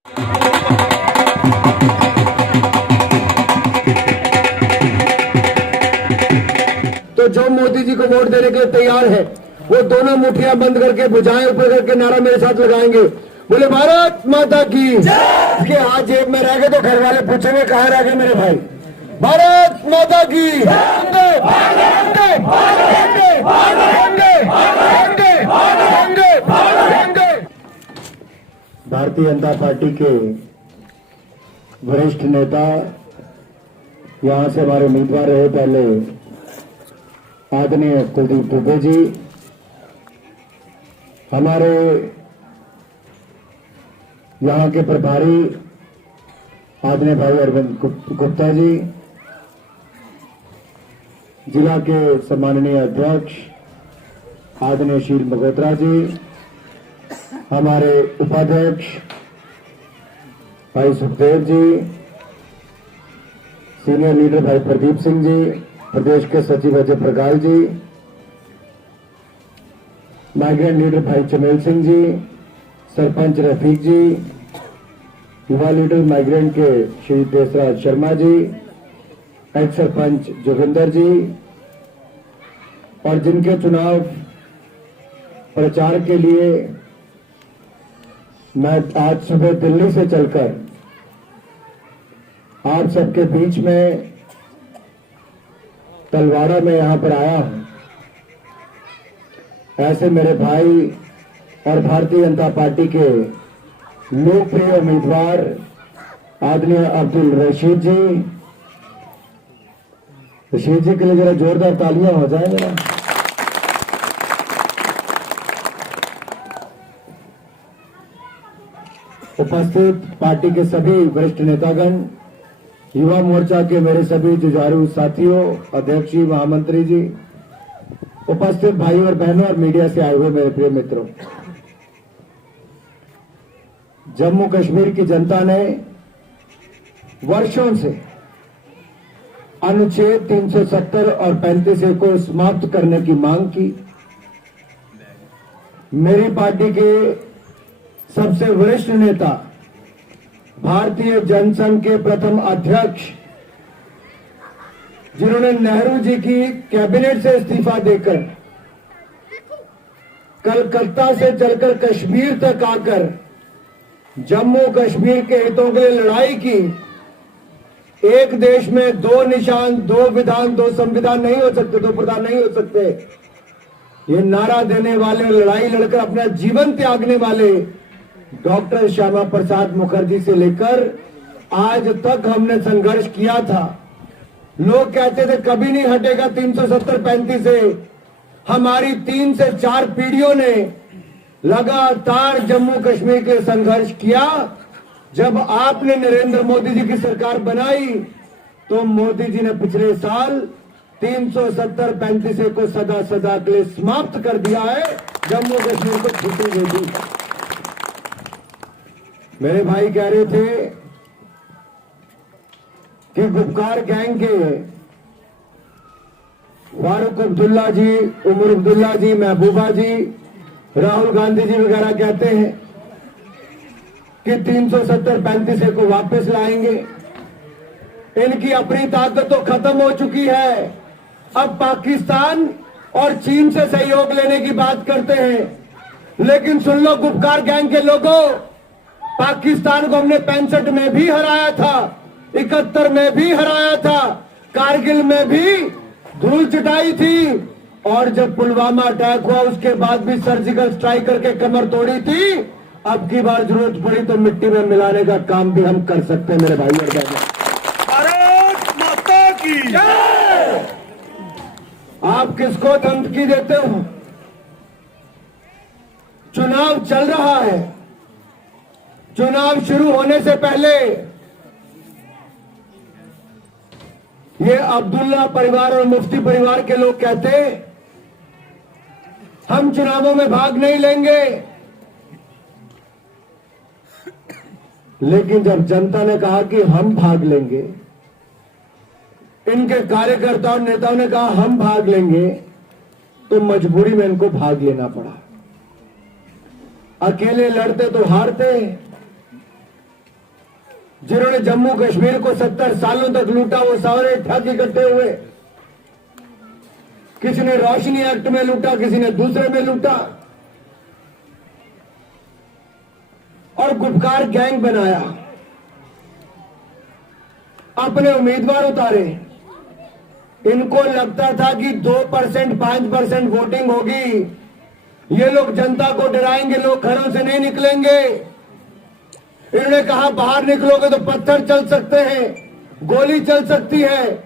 तो जो मोदी जी को वोट देने के लिए तैयार है वो दोनों मुठ्ठियां बंद करके भुजाएं ऊपर करके नारा मेरे साथ लगाएंगे, बोले भारत माता की। इसके हाथ जेब में रह गए तो घर वाले पूछेंगे कहाँ रह गए मेरे भाई। भारत माता की। भारतीय जनता पार्टी के वरिष्ठ नेता, यहां से हमारे उम्मीदवार रहे पहले आदरणीय कुलदीप दुबे जी, हमारे यहां के प्रभारी आदरणीय भाई अरविंद गुप्ता जी, जिला के सम्माननीय अध्यक्ष आदरणीय शील मगोत्रा जी, हमारे उपाध्यक्ष भाई सुखदेव जी, सीनियर लीडर भाई प्रदीप सिंह जी, प्रदेश के सचिव अजय प्रकाश जी, माइग्रेंट लीडर भाई चमेल सिंह जी, सरपंच रफीक जी, युवा लीडर माइग्रेंट के श्री देसराज शर्मा जी, एक्स सरपंच जोगिंदर जी, और जिनके चुनाव प्रचार के लिए मैं आज सुबह दिल्ली से चलकर आप सबके बीच में तलवाड़ा में यहां पर आया हूं, ऐसे मेरे भाई और भारतीय जनता पार्टी के लोकप्रिय उम्मीदवार आदरणीय अब्दुल रशीद जी, रशीद जी के लिए जरा जोरदार तालियां हो जाए मेरा। उपस्थित पार्टी के सभी वरिष्ठ नेतागण, युवा मोर्चा के मेरे सभी जुझारू साथियों, अध्यक्ष जी, महामंत्री जी, उपस्थित भाई और बहनों और मीडिया से आए हुए मेरे प्रिय मित्रों, जम्मू कश्मीर की जनता ने वर्षों से अनुच्छेद 370 और 35A को समाप्त करने की मांग की। मेरी पार्टी के सबसे वरिष्ठ नेता, भारतीय जनसंघ के प्रथम अध्यक्ष, जिन्होंने नेहरू जी की कैबिनेट से इस्तीफा देकर कलकत्ता से चलकर कश्मीर तक आकर जम्मू कश्मीर के हितों के लिए लड़ाई की। एक देश में दो निशान, दो विधान, दो संविधान नहीं हो सकते, दो प्रधान नहीं हो सकते, ये नारा देने वाले, लड़ाई लड़कर अपना जीवन त्यागने वाले डॉक्टर श्यामा प्रसाद मुखर्जी से लेकर आज तक हमने संघर्ष किया था। लोग कहते थे कभी नहीं हटेगा 370-35 से। हमारी 3 से 4 पीढ़ियों ने लगातार जम्मू कश्मीर के संघर्ष किया। जब आपने नरेंद्र मोदी जी की सरकार बनाई तो मोदी जी ने पिछले साल 370-35 को सदा सदा के लिए समाप्त कर दिया है, जम्मू कश्मीर को छुट्टी दे दी। मेरे भाई कह रहे थे कि गुपकार गैंग के फारूक अब्दुल्ला जी, उमर अब्दुल्ला जी, महबूबा जी, राहुल गांधी जी वगैरह कहते हैं कि 370-35 को वापस लाएंगे। इनकी अपनी ताकत तो खत्म हो चुकी है। अब पाकिस्तान और चीन से सहयोग लेने की बात करते हैं। लेकिन सुन लो गुपकार गैंग के लोगों, पाकिस्तान को हमने 65 में भी हराया था, 71 में भी हराया था, कारगिल में भी धूल चटाई थी, और जब पुलवामा अटैक हुआ उसके बाद भी सर्जिकल स्ट्राइक करके कमर तोड़ी थी। अब की बार जरूरत पड़ी तो मिट्टी में मिलाने का काम भी हम कर सकते हैं मेरे भाई और बहनों। भारत माता की जय। आप किसको धमकी देते हो? चुनाव चल रहा है। चुनाव शुरू होने से पहले ये अब्दुल्ला परिवार और मुफ्ती परिवार के लोग कहते हम चुनावों में भाग नहीं लेंगे। लेकिन जब जनता ने कहा कि हम भाग लेंगे, इनके कार्यकर्ताओं और नेताओं ने कहा हम भाग लेंगे, तो मजबूरी में इनको भाग लेना पड़ा। अकेले लड़ते तो हारते, जिन्होंने जम्मू कश्मीर को 70 सालों तक लूटा, वो सारे ठग इकट्ठे हुए। किसी ने रोशनी एक्ट में लूटा, किसी ने दूसरे में लूटा और गुपकार गैंग बनाया, अपने उम्मीदवार उतारे। इनको लगता था कि 2% 5% वोटिंग होगी, ये लोग जनता को डराएंगे, लोग घरों से नहीं निकलेंगे। इन्होंने कहा बाहर निकलोगे तो पत्थर चल सकते हैं, गोली चल सकती है,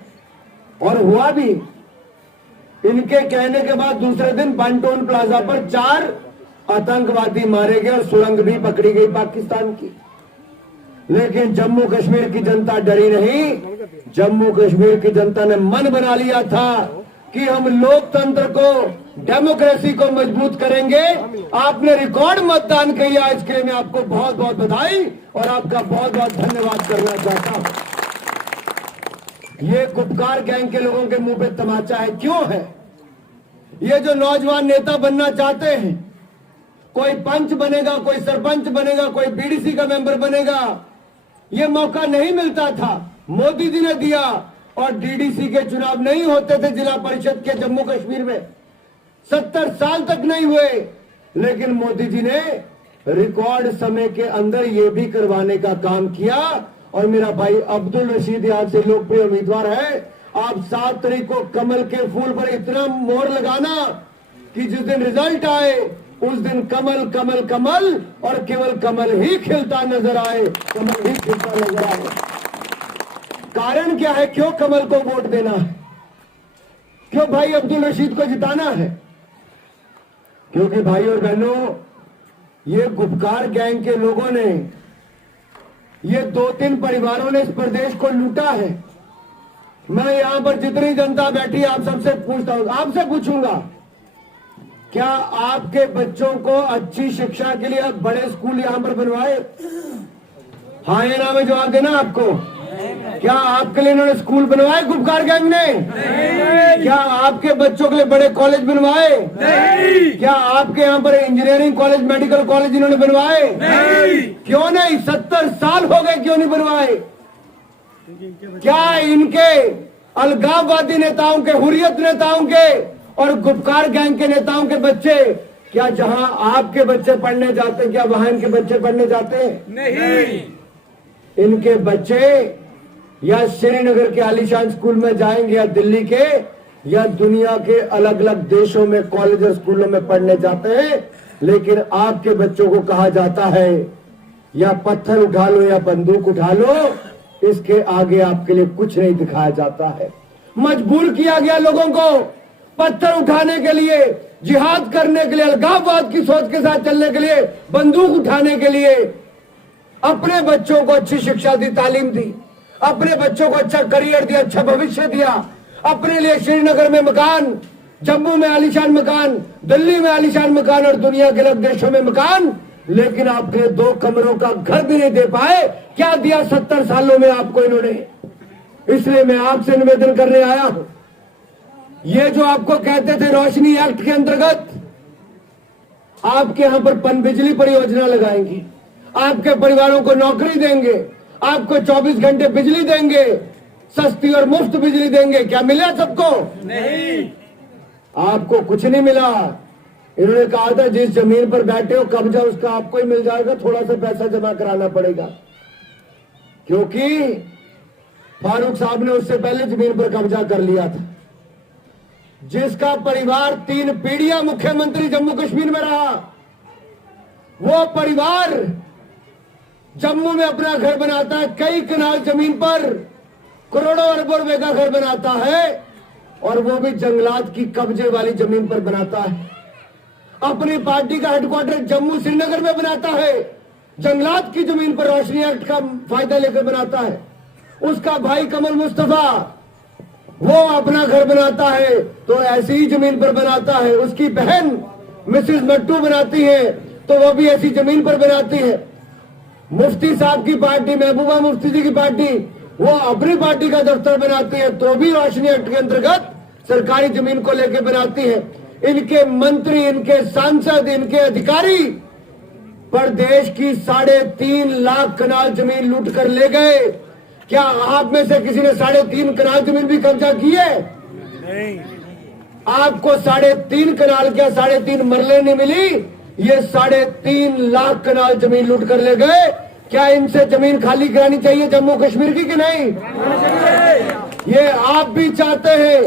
और हुआ भी। इनके कहने के बाद दूसरे दिन बंटोन प्लाजा पर 4 आतंकवादी मारे गए और सुरंग भी पकड़ी गई पाकिस्तान की। लेकिन जम्मू कश्मीर की जनता डरी नहीं। जम्मू कश्मीर की जनता ने मन बना लिया था कि हम लोकतंत्र को, डेमोक्रेसी को मजबूत करेंगे। आपने रिकॉर्ड मतदान किया, इसके लिए मैं आपको बहुत बहुत बधाई और आपका बहुत बहुत धन्यवाद करना चाहता हूं। ये गुपकार गैंग के लोगों के मुंह पे तमाचा है। क्यों है? ये जो नौजवान नेता बनना चाहते हैं, कोई पंच बनेगा, कोई सरपंच बनेगा, कोई बीडीसी का मेंबर बनेगा, ये मौका नहीं मिलता था, मोदी जी ने दिया। और डीडीसी के चुनाव नहीं होते थे जिला परिषद के जम्मू कश्मीर में, 70 साल तक नहीं हुए। लेकिन मोदी जी ने रिकॉर्ड समय के अंदर ये भी करवाने का काम किया। और मेरा भाई अब्दुल रशीद यहां से लोकप्रिय उम्मीदवार है। आप 7 तारीख को कमल के फूल पर इतना मोहर लगाना कि जिस दिन रिजल्ट आए उस दिन कमल कमल कमल और केवल कमल ही खिलता नजर आए, कमल ही खिलता नजर आए। कारण क्या है? क्यों कमल को वोट देना है? क्यों भाई अब्दुल रशीद को जिताना है? क्योंकि भाई और बहनों, ये गुपकार गैंग के लोगों ने, ये 2-3 परिवारों ने इस प्रदेश को लूटा है। मैं यहां पर जितनी जनता बैठी आप सबसे पूछता हूं, आपसे पूछूंगा, क्या आपके बच्चों को अच्छी शिक्षा के लिए आप बड़े स्कूल यहां पर बनवाए? हाँ या ना में जवाब देना आपको। क्या आपके लिए इन्होंने स्कूल बनवाए गुपकार गैंग ने? क्या आपके बच्चों के लिए बड़े कॉलेज बनवाए? क्या आपके यहाँ पर इंजीनियरिंग कॉलेज, मेडिकल कॉलेज इन्होंने बनवाए? क्यों नहीं? 70 साल हो गए, क्यों नहीं बनवाए? क्या इनके अलगाववादी नेताओं के, हुर्रियत नेताओं के और गुपकार गैंग के नेताओं के बच्चे, क्या जहां आपके बच्चे पढ़ने जाते हैं, क्या वहां इनके बच्चे पढ़ने जाते हैं? नहीं। इनके बच्चे या श्रीनगर के आलीशान स्कूल में जाएंगे, या दिल्ली के, या दुनिया के अलग अलग देशों में कॉलेज और स्कूलों में पढ़ने जाते हैं। लेकिन आपके बच्चों को कहा जाता है या पत्थर उठा लो या बंदूक उठा लो, इसके आगे आपके लिए कुछ नहीं दिखाया जाता है। मजबूर किया गया लोगों को पत्थर उठाने के लिए, जिहाद करने के लिए, अलगाववाद की सोच के साथ चलने के लिए, बंदूक उठाने के लिए। अपने बच्चों को अच्छी शिक्षा दी, तालीम दी, अपने बच्चों को अच्छा करियर दिया, अच्छा भविष्य दिया। अपने लिए श्रीनगर में मकान, जम्मू में आलीशान मकान, दिल्ली में आलीशान मकान और दुनिया के अलग देशों में मकान। लेकिन आपके 2 कमरों का घर भी नहीं दे पाए। क्या दिया 70 सालों में आपको इन्होंने? इसलिए मैं आपसे निवेदन करने आया हूं, ये जो आपको कहते थे रोशनी एक्ट के अंतर्गत आपके यहां पर पनबिजली परियोजना लगाएंगी, आपके परिवारों को नौकरी देंगे, आपको 24 घंटे बिजली देंगे, सस्ती और मुफ्त बिजली देंगे। क्या मिला सबको? नहीं। आपको कुछ नहीं मिला। इन्होंने कहा था जिस जमीन पर बैठे हो कब्जा उसका आपको ही मिल जाएगा, थोड़ा सा पैसा जमा कराना पड़ेगा। क्योंकि फारूक साहब ने उससे पहले जमीन पर कब्जा कर लिया था। जिसका परिवार 3 पीढ़ियां मुख्यमंत्री जम्मू कश्मीर में रहा, वो परिवार जम्मू में अपना घर बनाता है, कई कनाल जमीन पर करोड़ों अरबों रुपए का घर बनाता है, और वो भी जंगलात की कब्जे वाली जमीन पर बनाता है। अपनी पार्टी का हेडक्वार्टर जम्मू श्रीनगर में बनाता है, जंगलात की जमीन पर रोशनी एक्ट का फायदा लेकर बनाता है। उसका भाई कमल मुस्तफा वो अपना घर बनाता है तो ऐसी ही जमीन पर बनाता है। उसकी बहन मिसेस मट्टू बनाती है तो वो भी ऐसी जमीन पर बनाती है। मुफ्ती साहब की पार्टी, महबूबा मुफ्ती जी की पार्टी, वो अपनी पार्टी का दफ्तर बनाती है तो भी रोशनी एक्ट के अंतर्गत सरकारी जमीन को लेकर बनाती है। इनके मंत्री, इनके सांसद, इनके अधिकारी पर देश की 3.5 लाख कनाल जमीन लूट कर ले गए। क्या आप में से किसी ने 3.5 कनाल जमीन भी कब्जा की है? नहीं। आपको 3.5 कनाल क्या 3.5 मरले नहीं मिली? ये 3.5 लाख कनाल जमीन लूट कर ले गए। क्या इनसे जमीन खाली करानी चाहिए जम्मू कश्मीर की कि नहीं? ये आप भी चाहते हैं,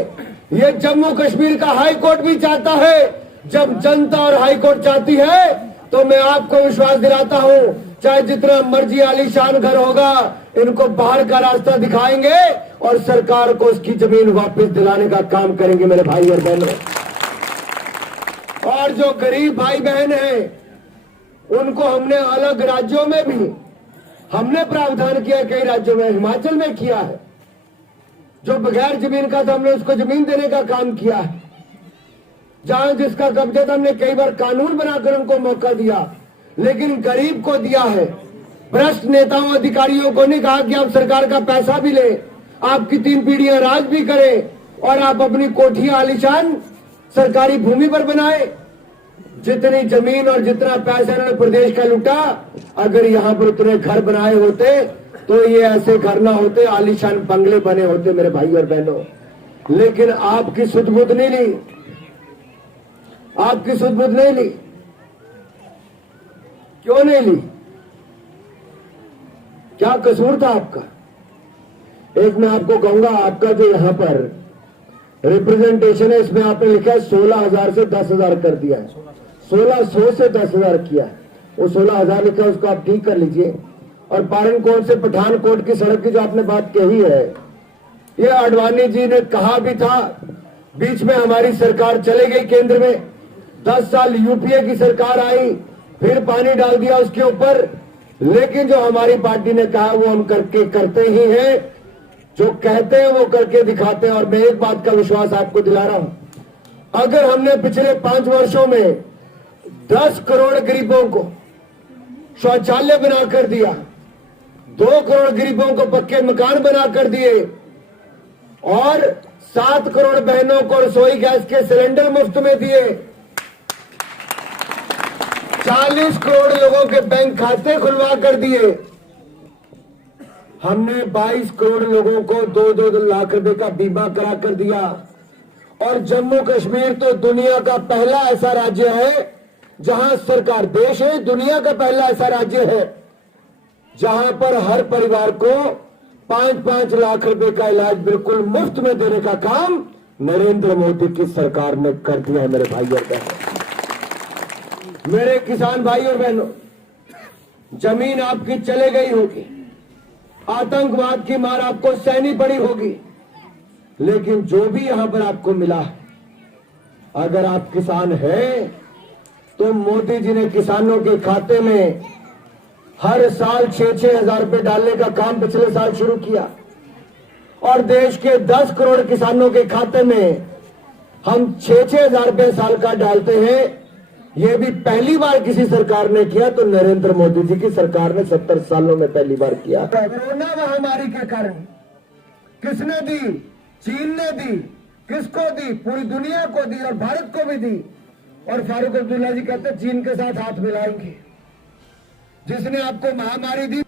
ये जम्मू कश्मीर का हाई कोर्ट भी चाहता है। जब जनता और हाई कोर्ट चाहती है तो मैं आपको विश्वास दिलाता हूं, चाहे जितना मर्जी आलीशान घर होगा, इनको बाहर का रास्ता दिखाएंगे और सरकार को उसकी जमीन वापस दिलाने का काम करेंगे मेरे भाई और बहनों। और जो गरीब भाई बहन हैं, उनको हमने अलग राज्यों में भी हमने प्रावधान किया, कई राज्यों में, हिमाचल में किया है। जो बगैर जमीन का था हमने उसको जमीन देने का काम किया है। जहां जिसका कब्जा था हमने कई बार कानून बनाकर उनको मौका दिया, लेकिन गरीब को दिया है। भ्रष्ट नेताओं अधिकारियों को नहीं कहा कि आप सरकार का पैसा भी ले, आपकी 3 पीढ़ियां राज भी करें और आप अपनी कोठियां आलीशान सरकारी भूमि पर बनाए। जितनी जमीन और जितना पैसा इन्होंने प्रदेश का लूटा, अगर यहां पर उतने घर बनाए होते तो ये ऐसे घर ना होते, आलीशान बंगले बने होते मेरे भाई और बहनों। लेकिन आपकी सुध बुध नहीं ली, आपकी सुध बुध नहीं ली। क्यों नहीं ली? क्या कसूर था आपका? एक मैं आपको कहूंगा, आपका जो यहां पर रिप्रेजेंटेशन है, इसमें आपने लिखा है 16,000 से 10,000 कर दिया है, 1600 से 10,000 किया है। वो 16,000 लिखा है, उसको आप ठीक कर लीजिए। और पालनकोट से पठानकोट की सड़क की जो आपने बात कही है, ये आडवाणी जी ने कहा भी था। बीच में हमारी सरकार चले गई केंद्र में, 10 साल यूपीए की सरकार आई, फिर पानी डाल दिया उसके ऊपर। लेकिन जो हमारी पार्टी ने कहा वो हम करते ही हैं, जो कहते हैं वो करके दिखाते हैं। और मैं एक बात का विश्वास आपको दिला रहा हूं, अगर हमने पिछले 5 वर्षों में 10 करोड़ गरीबों को शौचालय बनाकर दिया, 2 करोड़ गरीबों को पक्के मकान बनाकर दिए और 7 करोड़ बहनों को रसोई गैस के सिलेंडर मुफ्त में दिए, 40 करोड़ लोगों के बैंक खाते खुलवा कर दिए, हमने 22 करोड़ लोगों को 2-2 लाख रुपए का बीमा करा कर दिया। और जम्मू कश्मीर तो दुनिया का पहला ऐसा राज्य है जहां सरकार, देश है दुनिया का पहला ऐसा राज्य है जहां पर हर परिवार को 5-5 लाख रुपए का इलाज बिल्कुल मुफ्त में देने का काम नरेंद्र मोदी की सरकार ने कर दिया है मेरे भाई और बहनों। मेरे किसान भाई और बहनों, जमीन आपकी चले गई होगी, आतंकवाद की मार आपको सहनी पड़ी होगी, लेकिन जो भी यहां पर आपको मिला, अगर आप किसान हैं तो मोदी जी ने किसानों के खाते में हर साल 6-6 हजार रुपए डालने का काम पिछले साल शुरू किया और देश के 10 करोड़ किसानों के खाते में हम 6-6 हजार रुपए साल का डालते हैं। यह भी पहली बार किसी सरकार ने किया, तो नरेंद्र मोदी जी की सरकार ने 70 सालों में पहली बार किया। कोरोना महामारी के कारण किसने दी? चीन ने दी। किसको दी? पूरी दुनिया को दी और भारत को भी दी। और फारूक अब्दुल्ला जी कहते चीन के साथ हाथ मिलाएंगे। जिसने आपको महामारी दी,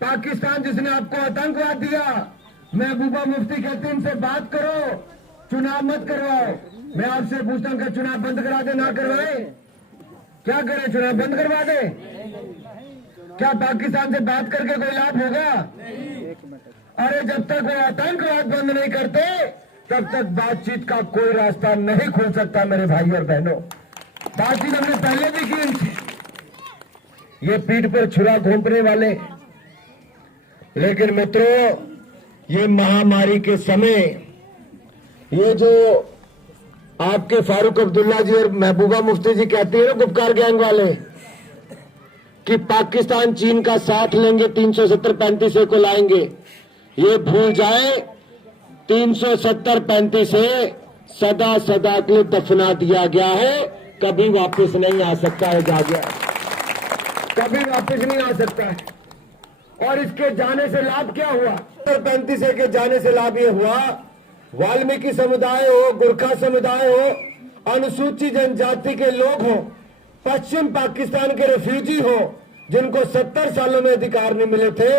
पाकिस्तान जिसने आपको आतंकवाद दिया, महबूबा मुफ्ती कहते इनसे बात करो, चुनाव मत करवाओ। मैं आपसे पूछता हूं कि चुनाव बंद करा दे, ना करवाए? क्या करें? चुनाव बंद करवा दे? क्या पाकिस्तान से बात करके कोई लाभ होगा? अरे जब तक वो आतंकवाद बंद नहीं करते तब तक बातचीत का कोई रास्ता नहीं खुल सकता मेरे भाई और बहनों। बातचीत हमने पहले भी की इनसे, ये पीठ पर छुरा घोंपने वाले। लेकिन मित्रों, ये महामारी के समय ये जो आपके फारूक अब्दुल्ला जी और महबूबा मुफ्ती जी कहती है ना, गुपकार गैंग वाले, कि पाकिस्तान चीन का साथ लेंगे, 370-35 को लाएंगे, ये भूल जाए। 370-35 से सदा सदा के लिए दफना दिया गया है, कभी वापस नहीं आ सकता है। जा गया, कभी वापस नहीं आ सकता है। और इसके जाने से लाभ क्या हुआ? 35 के जाने से लाभ ये हुआ, वाल्मीकि समुदाय हो, गोरखा समुदाय हो, अनुसूचित जनजाति के लोग हो, पश्चिम पाकिस्तान के रेफ्यूजी हो, जिनको 70 सालों में अधिकार नहीं मिले थे,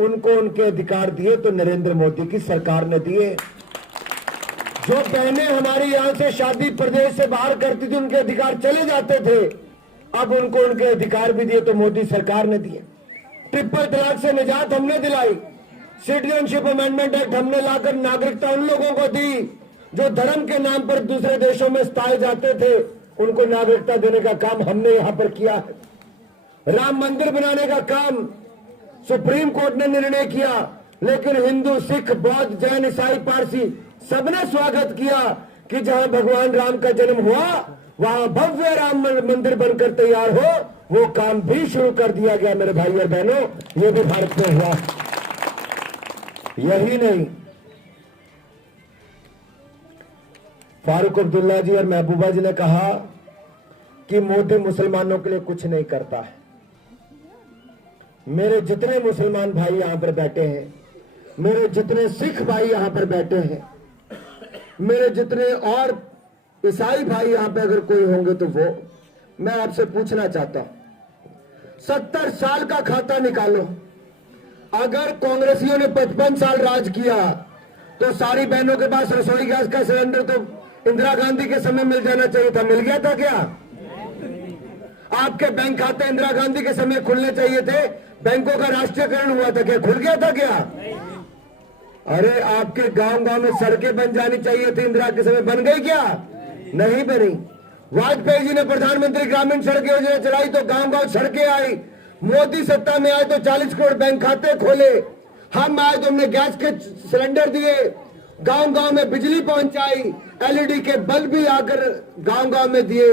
उनको उनके अधिकार दिए तो नरेंद्र मोदी की सरकार ने दिए। जो बहनें हमारी यहां से शादी प्रदेश से बाहर करती थी, उनके अधिकार चले जाते थे, अब उनको उनके अधिकार भी दिए तो मोदी सरकार ने दिए। ट्रिपल तलाक से निजात हमने दिलाई। सिटीजनशिप अमेंडमेंट एक्ट हमने लाकर नागरिकता उन लोगों को दी जो धर्म के नाम पर दूसरे देशों में सताए जाते थे, उनको नागरिकता देने का काम हमने यहां पर किया है। राम मंदिर बनाने का काम सुप्रीम कोर्ट ने निर्णय किया, लेकिन हिंदू, सिख, बौद्ध, जैन, ईसाई, पारसी सबने स्वागत किया कि जहां भगवान राम का जन्म हुआ वहां भव्य राम मंदिर बनकर तैयार हो। वो काम भी शुरू कर दिया गया मेरे भाई और बहनों, ये भी भारत में हुआ। यही नहीं, फारूक अब्दुल्ला जी और महबूबा जी ने कहा कि मोदी मुसलमानों के लिए कुछ नहीं करता है। मेरे जितने मुसलमान भाई यहां पर बैठे हैं, मेरे जितने सिख भाई यहां पर बैठे हैं, मेरे जितने और ईसाई भाई यहां पे अगर कोई होंगे तो वो, मैं आपसे पूछना चाहता हूं, 70 साल का खाता निकालो। अगर कांग्रेसियों ने 55 साल राज किया तो सारी बहनों के पास रसोई गैस का सिलेंडर तो इंदिरा गांधी के समय मिल जाना चाहिए था। मिल गया था क्या? आपके बैंक खाते इंदिरा गांधी के समय खुलने चाहिए थे। बैंकों का राष्ट्रीयकरण हुआ था क्या? खुल गया था क्या? अरे आपके गांव गांव में सड़कें बन जानी चाहिए थी, इंदिरा के समय बन गई क्या? नहीं बनी। वाजपेयी जी ने प्रधानमंत्री ग्रामीण सड़क योजना चलाई तो गांव गांव सड़कें आई। मोदी सत्ता में आए तो 40 करोड़ बैंक खाते खोले। हम आए तो हमने गैस के सिलेंडर दिए, गांव गांव में बिजली पहुंचाई, एलईडी के बल्ब भी आकर गांव गांव में दिए।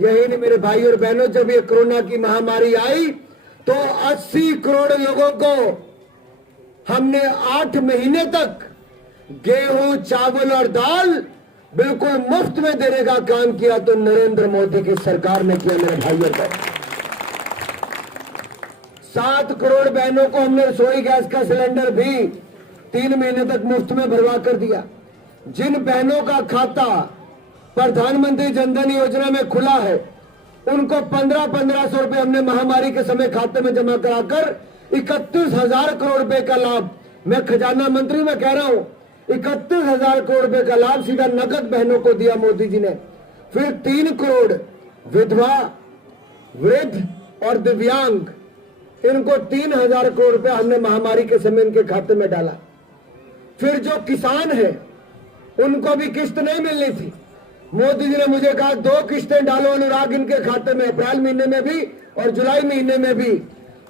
यही नहीं मेरे भाई और बहनों, जब ये कोरोना की महामारी आई तो 80 करोड़ लोगों को हमने 8 महीने तक गेहूं, चावल और दाल बिल्कुल मुफ्त में देने का काम किया तो नरेंद्र मोदी की सरकार ने किया मेरे भाई और बहन। 7 करोड़ बहनों को हमने रसोई गैस का सिलेंडर भी 3 महीने तक मुफ्त में भरवा कर दिया। जिन बहनों का खाता प्रधानमंत्री जनधन योजना में खुला है, उनको 1500 रुपए हमने महामारी के समय खाते में जमा कराकर 31,000 करोड़ रुपए का लाभ, मैं खजाना मंत्री में कह रहा हूं, 31,000 करोड़ रुपए का लाभ सीधा नकद बहनों को दिया मोदी जी ने। फिर 3 करोड़ विधवा, वृद्ध और दिव्यांग, इनको 3,000 करोड़ रुपए हमने महामारी के समय इनके खाते में डाला। फिर जो किसान है उनको भी किस्त नहीं मिलनी थी, मोदी जी ने मुझे कहा 2 किस्तें डालो अनुराग इनके खाते में, अप्रैल महीने में भी और जुलाई महीने में भी।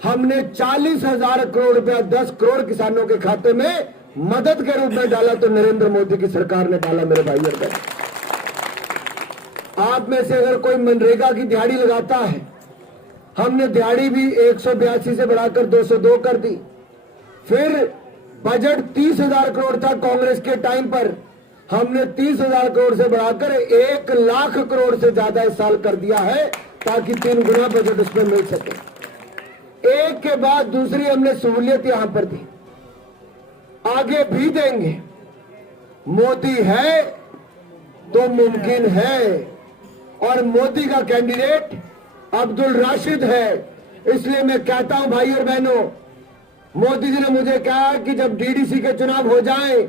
हमने 40,000 करोड़ रुपया 10 करोड़ किसानों के खाते में मदद के रूप में डाला तो नरेंद्र मोदी की सरकार ने डाला मेरे भाई और बहन। आप में से अगर कोई मनरेगा की दिहाड़ी लगाता है, हमने दिहाड़ी भी 182 से बढ़ाकर 202 कर दी। फिर बजट 30,000 करोड़ था कांग्रेस के टाइम पर, हमने 30,000 करोड़ से बढ़ाकर 1 लाख करोड़ से ज्यादा इस साल कर दिया है ताकि 3 गुना बजट उसमें मिल सके। एक के बाद दूसरी हमने सहूलियत यहां पर दी, आगे भी देंगे। मोदी है तो मुमकिन है, और मोदी का कैंडिडेट अब्दुल राशिद है। इसलिए मैं कहता हूं भाई और बहनों, मोदी जी ने मुझे कहा कि जब डीडीसी के चुनाव हो जाए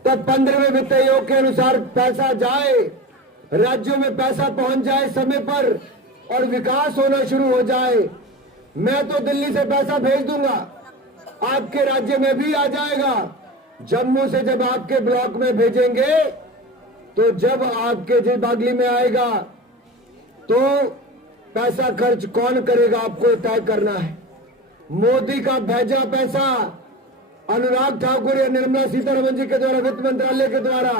तो 15वें वित्त आयोग के अनुसार पैसा जाए, राज्यों में पैसा पहुंच जाए समय पर और विकास होना शुरू हो जाए। मैं तो दिल्ली से पैसा भेज दूंगा, आपके राज्य में भी आ जाएगा। जम्मू से जब आपके ब्लॉक में भेजेंगे तो जब आपके जिस बागली में आएगा तो पैसा खर्च कौन करेगा आपको तय करना है। मोदी का भेजा पैसा अनुराग ठाकुर या निर्मला सीतारमण जी के द्वारा, वित्त मंत्रालय के द्वारा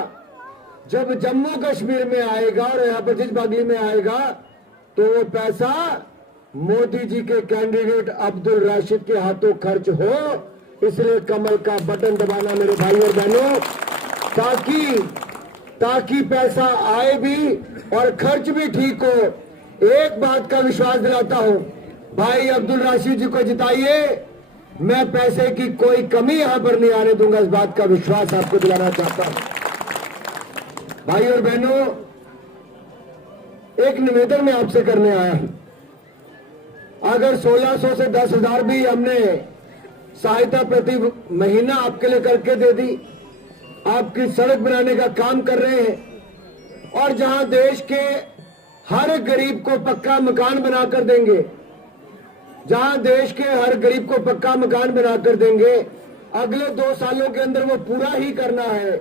जब जम्मू कश्मीर में आएगा और यहाँ पर जिस बागली में आएगा तो वो पैसा मोदी जी के कैंडिडेट अब्दुल राशिद के हाथों खर्च हो। इसलिए कमल का बटन दबाना मेरे भाई और बहनों, ताकि पैसा आए भी और खर्च भी ठीक हो। एक बात का विश्वास दिलाता हूं, भाई अब्दुल राशिद जी को जिताइए, मैं पैसे की कोई कमी यहां पर नहीं आने दूंगा। इस बात का विश्वास आपको दिलाना चाहता हूं। भाई और बहनों, एक निवेदन मैं आपसे करने आया हूं। अगर 1600 से 10,000 भी हमने सहायता प्रति महीना आपके लिए करके दे दी, आपकी सड़क बनाने का काम कर रहे हैं, और जहां देश के हर गरीब को पक्का मकान बनाकर देंगे, जहां देश के हर गरीब को पक्का मकान बनाकर देंगे, अगले 2 सालों के अंदर वो पूरा ही करना है,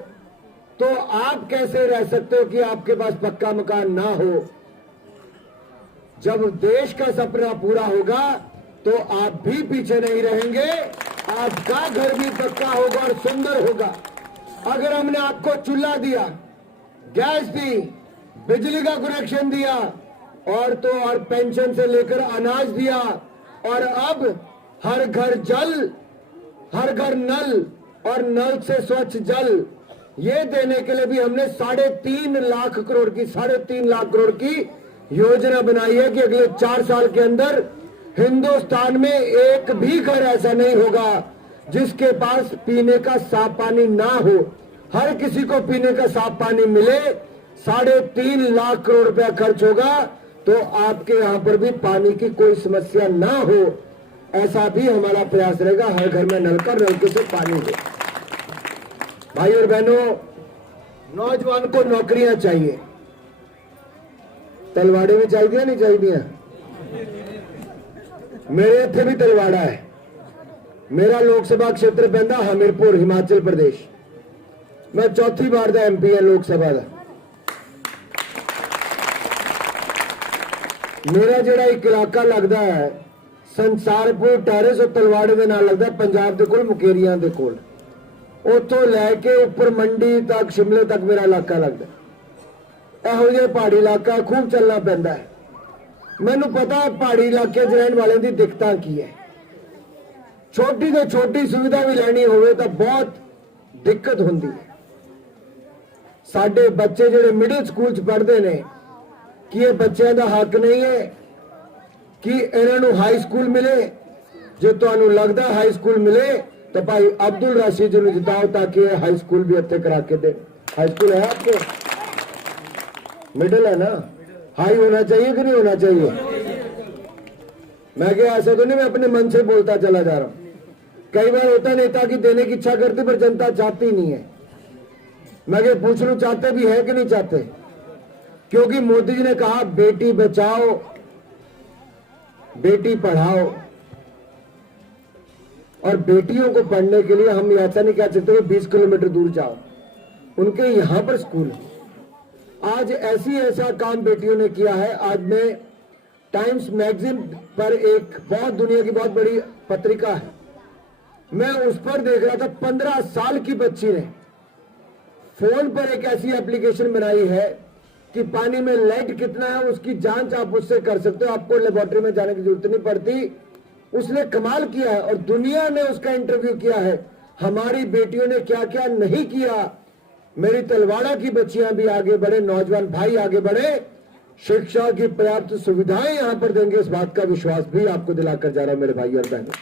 तो आप कैसे रह सकते हो कि आपके पास पक्का मकान ना हो? जब देश का सपना पूरा होगा तो आप भी पीछे नहीं रहेंगे, आपका घर भी पक्का होगा और सुंदर होगा। अगर हमने आपको चूल्हा दिया, गैस दी, बिजली का कनेक्शन दिया, और पेंशन से लेकर अनाज दिया, और अब हर घर जल, हर घर नल, और नल से स्वच्छ जल, ये देने के लिए भी हमने 3.5 लाख करोड़ की योजना बनाई है कि अगले 4 साल के अंदर हिंदुस्तान में एक भी घर ऐसा नहीं होगा जिसके पास पीने का साफ पानी ना हो। हर किसी को पीने का साफ पानी मिले। 3.5 लाख करोड़ रुपया खर्च होगा तो आपके यहां पर भी पानी की कोई समस्या ना हो, ऐसा भी हमारा प्रयास रहेगा। हर घर में नलके से पानी हो। भाई और बहनों, नौजवान को नौकरियां चाहिए, तलवाड़े भी चाहिए नहीं चाहिए? मेरे इतने भी तलवाड़ा है। मेरा लोकसभा क्षेत्र पैंदा हमीरपुर, हिमाचल प्रदेश। मैं 4थी बार दा MP है लोकसभा का। मेरा ਜਿਹੜਾ ਇੱਕ ਇਲਾਕਾ ਲੱਗਦਾ ਹੈ ਸੰਸਾਰਪੁਰ ਟੈਰੇਸ और ਤਲਵਾੜੇ ਦੇ ਨਾਲ ਲੱਗਦਾ, ਪੰਜਾਬ ਦੇ ਕੋਲ ਮੁਕੇਰੀਆਂ ਦੇ ਕੋਲ। ਉੱਥੋਂ ਲੈ ਕੇ ਉੱਪਰ ਮੰਡੀ ਤੱਕ, ਸ਼ਿਮਲੇ ਤੱਕ ਮੇਰਾ ਇਲਾਕਾ ਲੱਗਦਾ। ਇਹੋ ਜਿਹੇ ਪਹਾੜੀ ਇਲਾਕਾ खूब ਚੱਲਣਾ ਪੈਂਦਾ ਹੈ। ਮੈਨੂੰ ਪਤਾ ਹੈ ਪਹਾੜੀ ਇਲਾਕੇ 'ਚ ਰਹਿਣ ਵਾਲਿਆਂ ਦੀ ਦਿੱਕਤਾਂ ਕੀ ਹੈ। ਛੋਟੀ ਤੋਂ ਛੋਟੀ ਸੁਵਿਧਾ ਵੀ ਲੈਣੀ ਹੋਵੇ ਤਾਂ ਬਹੁਤ ਦਿੱਕਤ ਹੁੰਦੀ ਹੈ। ਸਾਡੇ ਬੱਚੇ ਜਿਹੜੇ ਮਿਡਲ ਸਕੂਲ 'ਚ ਪੜ੍ਹਦੇ ਨੇ, ਕਿ ਇਹ ਬੱਚਿਆਂ ਦਾ ਹੱਕ ਨਹੀਂ ਹੈ ਕਿ ਇਹਨਾਂ ਨੂੰ ਹਾਈ ਸਕੂਲ ਮਿਲੇ? ਜੇ ਤੁਹਾਨੂੰ ਲੱਗਦਾ ਹਾਈ ਸਕੂਲ ਮਿਲੇ तो भाई अब्दुल रशीद जी जिताओ ताकि हाई स्कूल भी अच्छे करा के दे। हाई स्कूल है आपके? मिडिल है ना? हाई होना चाहिए कि नहीं होना चाहिए? मैं क्या ऐसा तो नहीं मैं अपने मन से बोलता चला जा रहा हूं। कई बार होता नेता की देने की इच्छा करती पर जनता चाहती नहीं है। मैं क्या पूछ लूं, चाहते भी है कि नहीं चाहते? क्योंकि मोदी जी ने कहा बेटी बचाओ बेटी पढ़ाओ, और बेटियों को पढ़ने के लिए हम ऐसा नहीं कह सकते 20 किलोमीटर दूर जाओ, उनके यहां पर स्कूल। आज ऐसा काम बेटियों ने किया है। आज मैं टाइम्स मैगजीन पर एक दुनिया की बहुत बड़ी पत्रिका है, मैं उस पर देख रहा था 15 साल की बच्ची ने फोन पर एक ऐसी एप्लीकेशन बनाई है कि पानी में लेड कितना है उसकी जांच आप उससे कर सकते हो, आपको लेबोरेटरी में जाने की जरूरत नहीं पड़ती। उसने कमाल किया है और दुनिया ने उसका इंटरव्यू किया है, हमारी बेटियों ने क्या क्या नहीं किया। मेरी तलवाड़ा की बच्चियां भी आगे बढ़े, नौजवान भाई आगे बढ़े, शिक्षा की पर्याप्त सुविधाएं यहां पर देंगे, इस बात का विश्वास भी आपको दिलाकर जा रहा हूं मेरे भाई और बहनों।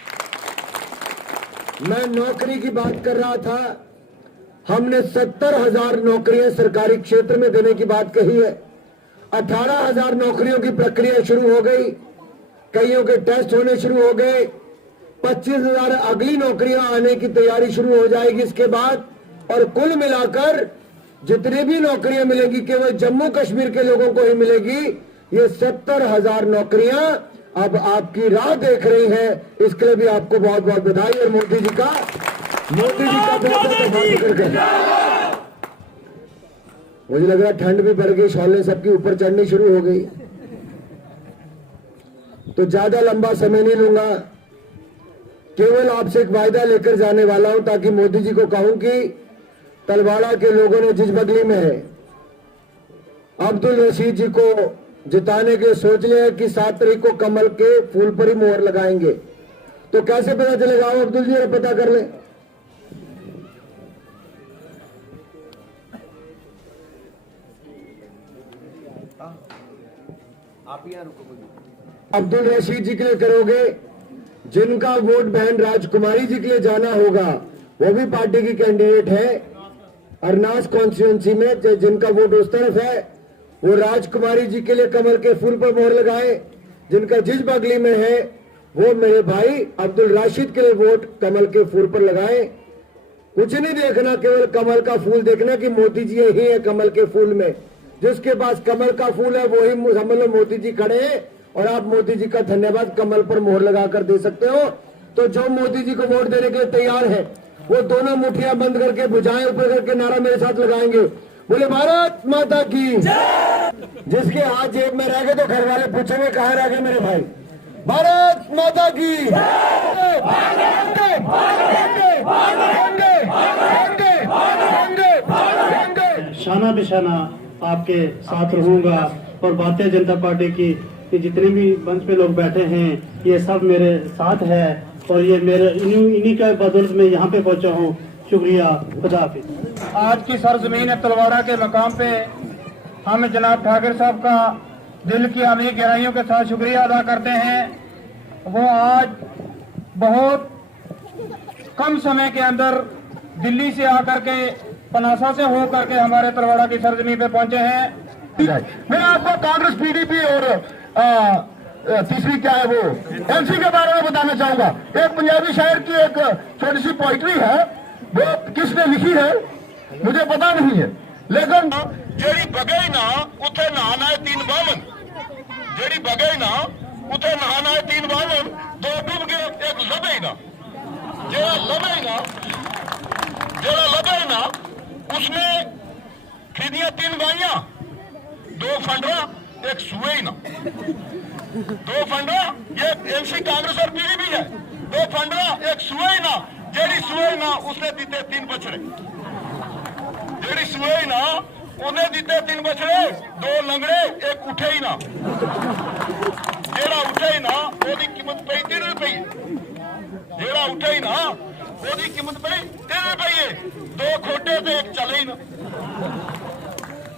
मैं नौकरी की बात कर रहा था, हमने 70,000 नौकरियां सरकारी क्षेत्र में देने की बात कही है। 18,000 नौकरियों की प्रक्रिया शुरू हो गई, कईयों के टेस्ट होने शुरू हो गए। 25,000 अगली नौकरियां आने की तैयारी शुरू हो जाएगी इसके बाद, और कुल मिलाकर जितनी भी नौकरियां मिलेगी केवल जम्मू कश्मीर के लोगों को ही मिलेगी। ये 70,000 नौकरियां अब आपकी राह देख रही हैं। इसके लिए भी आपको बहुत बहुत बधाई और मोदी जी का बहुत बहुत जिक्र करें। मुझे लग रहा ठंड भी बढ़ गई, शॉलें सबकी ऊपर चढ़नी शुरू हो गई। तो ज्यादा लंबा समय नहीं लूंगा, केवल आपसे एक वायदा लेकर जाने वाला हूं ताकि मोदी जी को कहूं कि तलवाड़ा के लोगों ने जिस बगली में है अब्दुल रशीद जी को जिताने के सोच लिया कि 7 तारीख को कमल के फूल पर ही मोहर लगाएंगे। तो कैसे पता चलेगा? आओ अब्दुल जी पता कर ले। आप यहाँ रुको। अब्दुल रशीद जी के लिए करोगे, जिनका वोट बहन राजकुमारी जी के लिए जाना होगा वो भी पार्टी की कैंडिडेट है। अरनास कॉन्स्टिट्यूंसी में जिनका वोट उस तरफ है वो राजकुमारी जी के लिए कमल के फूल पर मोहर लगाएं। जिनका जिस बगली में है वो मेरे भाई अब्दुल राशिद के लिए वोट कमल के फूल पर लगाएं। कुछ नहीं देखना, केवल कमल का फूल देखना कि मोदी जी यही है कमल के फूल में। जिसके पास कमल का फूल है वही समझ लो मोदी जी खड़े हैं, और आप मोदी जी का धन्यवाद कमल पर मोहर लगाकर दे सकते हो। तो जो मोदी जी को वोट देने के लिए तैयार है वो दोनों मुठियां बंद करके भुजाएं ऊपर करके नारा मेरे साथ लगाएंगे, बोले भारत माता की। जिसके हाथ जेब में रह गए तो घर वाले पूछेंगे कहाँ रह गए मेरे भाई। भारत माता की। शाना बिशाना आपके साथ रहूंगा, और भारतीय जनता पार्टी की जितने भी मंच पे लोग बैठे हैं ये सब मेरे साथ है, और ये मेरे इन्हीं का बदौलत में यहाँ पे पहुँचा हूँ। शुक्रिया, खुदा हाफिज। आज की सरजमीन तलवाड़ा के मकाम पे हम जनाब ठाकुर साहब का दिल की अमीर गहराइयों के साथ शुक्रिया अदा करते हैं। वो आज बहुत कम समय के अंदर दिल्ली से आकर के पनासा से हो करके हमारे तलवाड़ा की सरजमीन पे पहुंचे हैं। मैं आपको कांग्रेस, पीडीपी और तीसरी क्या है वो एनसी के बारे में बताना चाहूंगा। एक पंजाबी शायर की एक छोटी सी पोइट्री है, वो किसने लिखी है मुझे पता नहीं है, लेकिन जेड़ी बगई ना उथे नहाना है 3 बावन, जेड़ी बगई ना उथे नहाना है 3 बावन, 2 डूब गए 1 लबे ना, जेड़ा लबे ना उसने खरीदिया 3 गाइयां, 2 फंडरा 1 सुए ही ना, 2 फंडरा, ये एमसी कांग्रेस और पीडीपी है, 2 फंडरा 1 सुए ही ना, जेड़ी सुए ही ना उसने दीते 3 बछड़े, जेड़ी सुए ही ना उन्हें दीते 3 बछड़े, 2 लंगड़े 1 उठे ही ना, जेड़ा उठे ही ना ओदी कीमत पई 3 रुपये, जेड़ा उठे ही ना ओदी कीमत पई 3 रुपये, 2 खोटे ते 1 चले ही ना,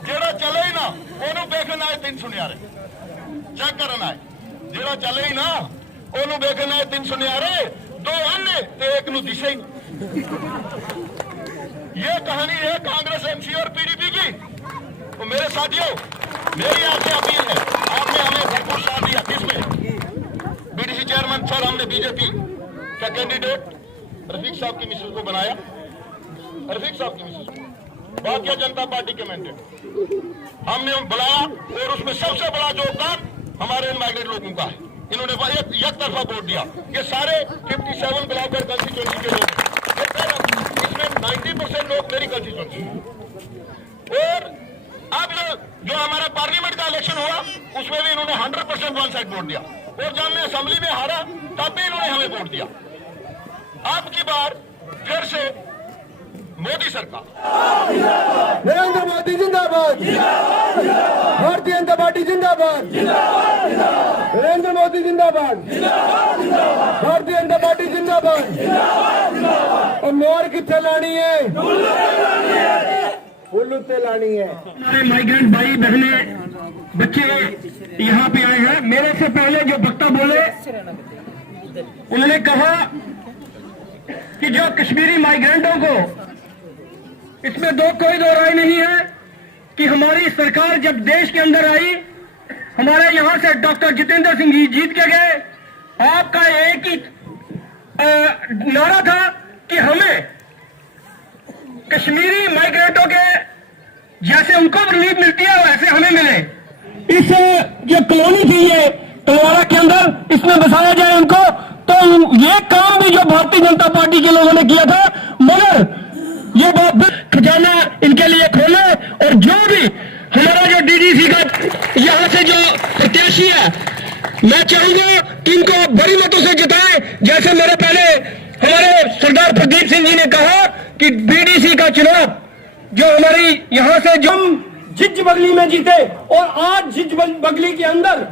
जेड़ा चले ही ना ओनू देखना है 3 सुनियारे, चेक करना है, जेड़ा चले ही ना ओनू देखना है 3 सुनियारे, 2 अन्ने ते 1 नु दिशे ही। ये कहानी है कांग्रेस, एमसी और पीडीपी की। तो मेरे साथियों, मेरी आपसे अपील है, आपने हमें भरपूर साथ दिया। किसमें? बीडीसी चेयरमैन सर, हमने बीजेपी का कैंडिडेट रफीक साहब की मिसेज को बनाया, रफीक साहब की मिसेज को भारतीय जनता पार्टी के मैंडेट हमने बुलाया, और उसमें सबसे बड़ा योगदान हमारे माइग्रेट लोगों का है। इन्होंने एक तरफा वोट दिया। ये सारे 57 ब्लॉक और कंस्टिट्यूंसी के लोग, इसमें 90% लोग मेरी कंस्टिट्यूंसी। और अब जो हमारा पार्लियामेंट का इलेक्शन हुआ उसमें भी इन्होंने 100% वन साइड वोट दिया, और जब मैं असेंबली में हारा तब भी इन्होंने हमें वोट दिया। अब की बार फिर से मोदी सरकार, नरेंद्र मोदी जिंदाबाद, भारतीय जनता पार्टी जिंदाबाद, नरेंद्र मोदी जिंदाबाद, भारतीय जनता पार्टी जिंदाबाद। और मोहर कितने लानी है? फुल उत्ते लानी है। हमारे माइग्रेंट भाई बहने बच्चे यहाँ पे आए हैं। मेरे से पहले जो वक्ता बोले उन्होंने कहा कि जो कश्मीरी माइग्रेंटों को, इसमें कोई दो राय नहीं है कि हमारी सरकार जब देश के अंदर आई, हमारे यहाँ से डॉक्टर जितेंद्र सिंह जी जीत के गए। आपका एक ही नारा था कि हमें कश्मीरी माइग्रेंटों के जैसे उनको रिलीफ मिलती है वैसे हमें मिले। इस जो कॉलोनी थी ये तलवाड़ा के अंदर, इसमें बसाया जाए उनको। तो ये काम भी जो भारतीय जनता पार्टी के लोगों ने किया था, मगर ये खजाना इनके लिए खोले, और जो भी हमारा जो डीडीसी का यहाँ से जो प्रत्याशी है, मैं चाहूंगा कि इनको बड़ी मतों से जिताएं। जैसे मेरे पहले हमारे सरदार प्रदीप सिंह जी ने कहा कि बीडीसी का चुनाव जो हमारी यहाँ से जो हम जिज बगली में जीते, और आज जिज बगली के अंदर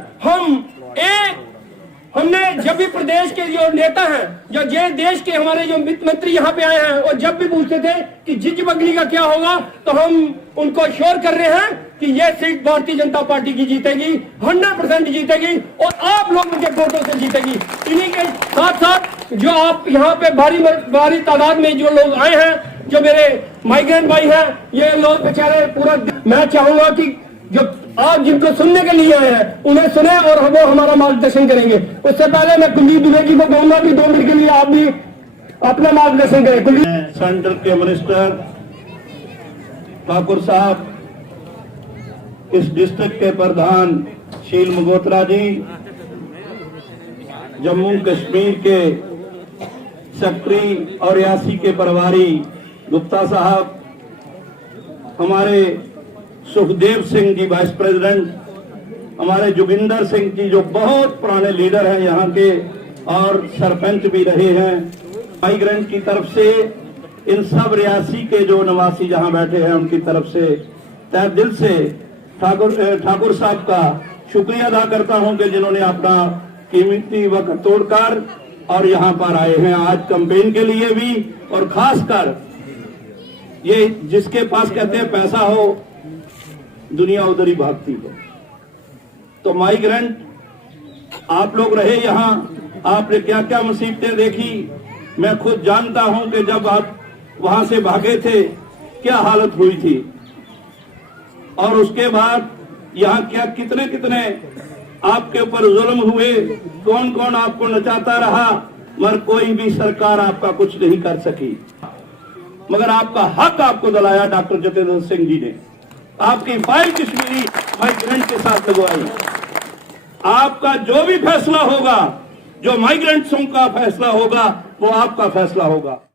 हमने जब भी प्रदेश के जो नेता हैं, जो देश के हमारे जो वित्त मंत्री यहाँ पे आए हैं, और जब भी पूछते थे कि जिज बगली का क्या होगा, तो हम उनको श्योर कर रहे हैं कि ये सीट भारतीय जनता पार्टी की जीतेगी, 100% जीतेगी, और आप लोगों के वोटों से जीतेगी। इन्हीं के साथ साथ जो आप यहाँ पे भारी तादाद में जो लोग आए हैं, जो मेरे माइग्रेंट भाई हैं, ये लोग बेचारे पूरा, मैं चाहूंगा कि जो आप जिनको सुनने के लिए आए हैं उन्हें सुने और वो हमारा मार्गदर्शन करेंगे। उससे पहले मैं कुलदीप द्विवेदी को कहूंगा कि 2 मिनट के लिए आप भी अपना मार्गदर्शन करें। कुलदीप। सेंटर के मिनिस्टर ठाकुर साहब, इस डिस्ट्रिक्ट के प्रधान शील मगोत्रा जी, जम्मू कश्मीर के सेक्रेटरी और रियासी के प्रभारी गुप्ता साहब, हमारे सुखदेव सिंह जी वाइस प्रेसिडेंट, हमारे जोगिंदर सिंह जी जो बहुत पुराने लीडर हैं यहाँ के और सरपंच भी रहे हैं, माइग्रेंट की तरफ से इन सब रियासी के जो निवासी जहाँ बैठे हैं उनकी तरफ से तहे दिल से ठाकुर साहब का शुक्रिया अदा करता हूं कि जिन्होंने अपना कीमती वक्त तोड़कर और यहाँ पर आए हैं आज कैंपेन के लिए भी। और खासकर ये जिसके पास कहते हैं पैसा हो, दुनिया उधर ही भागती है। तो माइग्रेंट आप लोग रहे यहाँ, आपने क्या क्या मुसीबतें देखी, मैं खुद जानता हूं कि जब आप वहां से भागे थे क्या हालत हुई थी, और उसके बाद यहाँ क्या कितने कितने आपके ऊपर जुल्म हुए, कौन कौन आपको नचाता रहा, मगर कोई भी सरकार आपका कुछ नहीं कर सकी। मगर आपका हक आपको दिलाया डॉक्टर जितेंद्र सिंह जी ने, आपकी फाइल कश्मीरी माइग्रेंट के साथ लगवाई। आपका जो भी फैसला होगा, जो माइग्रेंट्सों का फैसला होगा, वो आपका फैसला होगा।